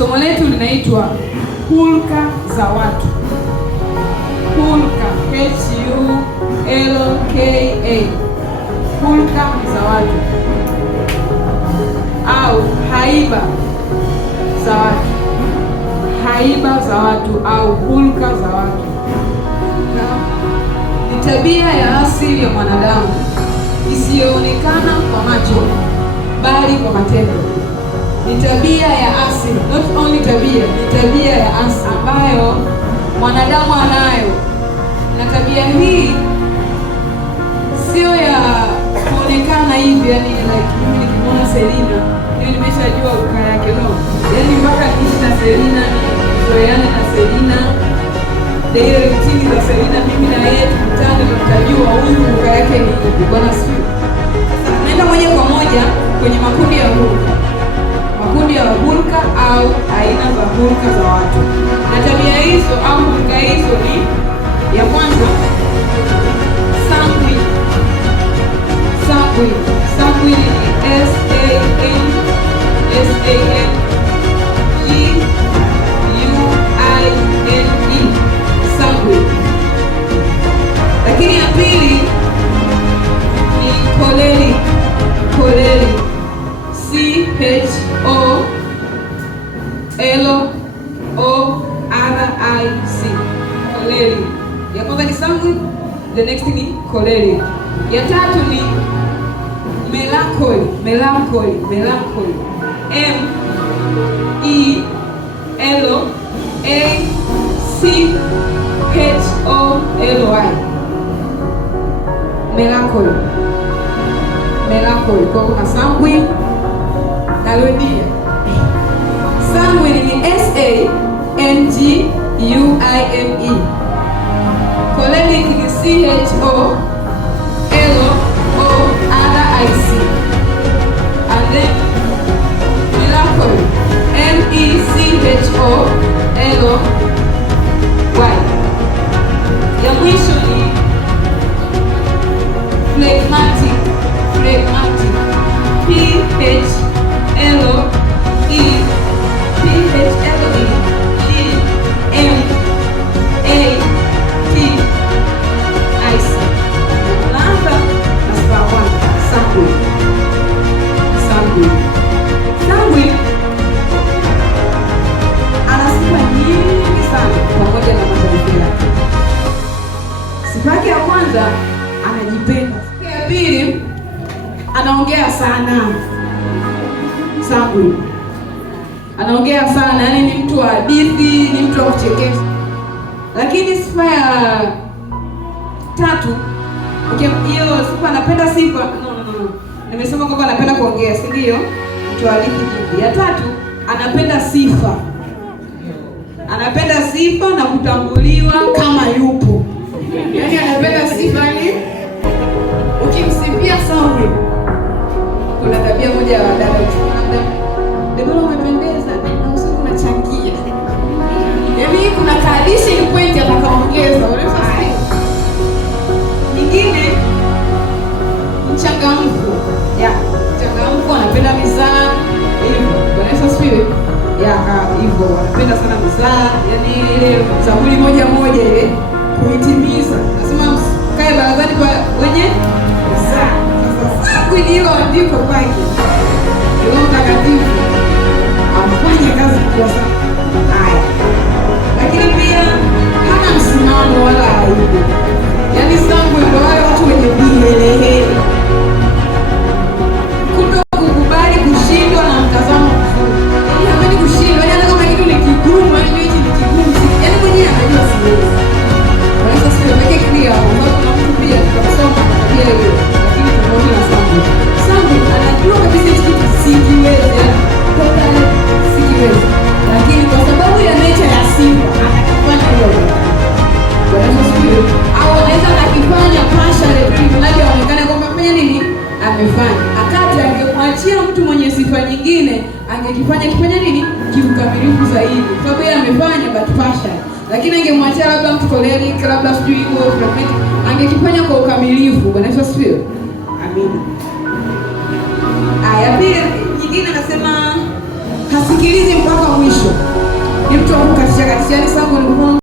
Somo letu linaitwa hulka za watu. Hulka, H-U-L-K-A, hulka za watu au haiba za watu. Haiba za watu au hulka za watu ni tabia ya asili ya mwanadamu isiyoonekana kwa macho bali kwa matendo. Ni tabia ya asili, not only tabia, ni tabia ya asili ambayo mwanadamu anayo, na tabia hii sio ya kuonekana hivi, yani like mimi nikimwona Selina ndio nimeshajua uka yake, no. Yani mpaka niishi na Selina, nizoeane na Selina, ile routine za Selina, mimi na yeye tukutane na tutajua huyu uka yake ni hivi. Bwana sio. Sasa tunaenda moja kwa moja kwenye makundi ya hulka. Makundi ya hulka au aina za hulka za watu. Na tabia hizo au hulka hizo ni ya kwanza, sanguine. Sanguine. Sanguine ni S-A-N-G-U-I-N-E. Sanguine. Lakini ya pili ni choleric. Choleric. C-H-O-L-O-R-I-C. Choleric. Ya kwanza ni sanguine, the next ni choleric. Ya tatu ni melancholy. Melancholy. Melancholy. M-E-L-A-C-H-O-L-Y. Melancholy. Melancholy. Kwa kuna sanguine na lodia. Sanguine ni S-A-N-G-U-I-N-E. Choleric ni C-H-O-L-O-R-I-C. And then melancholy, M-E-C-H-O-L-Y. Ya mwisho ni phlegmatic. Phlegmatic. P-H-L-E-P-H-L-E-G-M-A-T-I-C. Naanza na star one. Sanguine. Sanguine. Sanguine ana sifa nyingi sana pamoja na madhaifu yake. Sifa yake ya kwanza, anajipenda. Sifa ya pili, anaongea sana. Sanguine anaongea sana, yani ni mtu wa hadithi, ni mtu wa kuchekesha. Lakini sifa ya tatu, okay, hiyo sifa anapenda sifa. No. Nimesema kwamba anapenda kuongea, si ndio? Mtu wa hadithi. Ya tatu, anapenda sifa. Anapenda sifa na kutambuliwa kama yupo. Yaani anapenda sifa, yani ukimsifia Sanguine. Kuna tabia moja ya dada ukimwambia, "Debora umependeza," na usio unachangia. Yaani kuna addition point atakaongeza, unaelewa? Nyingine, mchangamfu. Mchangamfu, anapenda mizaa. Hivyo, Bwana asifiwe. Hivyo anapenda sana mizaa, yani ile zaburi moja ile kuitimiza. Nasema kae barazani kwa wenye mizaa. Sanguine hilo ndiko kwake. Roho Mtakatifu amfanye kazi kubwa sana. Haya. Lakini pia hana msimamo wala aibu. Yaani Sanguine ndio wale watu wenye bihelehele. Kutokukubali kushindwa na mtazamo mzuri. Yaani hapendi kushindwa, yaani kama kitu ni kigumu, yaani hichi ni kigumu. Yaani mwenyewe anajua siwezi. Wanaweza sio pekee clear hapo. Kuna mtu pia tukasoma tabia hiyo. Lakini tunaona na Sanguine. Sanguine anajua kabisa hichi kitu sikiwezi. Totally sikiwezi. Lakini kwa sababu ya nature ya sifa atakifanya hiyo. Bwana sio. Au anaweza akifanya passionate ili mradi aonekane kwamba fanya nini? Amefanya. Akati angemwachia mtu mwenye sifa nyingine, angekifanya nini? Kiukamilifu zaidi. Sababu yeye amefanya but passion. Lakini angemwachia labda mtu choleric, labda sijui hivyo phlegmatic, angekifanya kwa ukamilifu. Bwana sio. Amina. Aya, pili nyingine anasema hasikilizi mpaka mwisho. mtu kukatisha katisha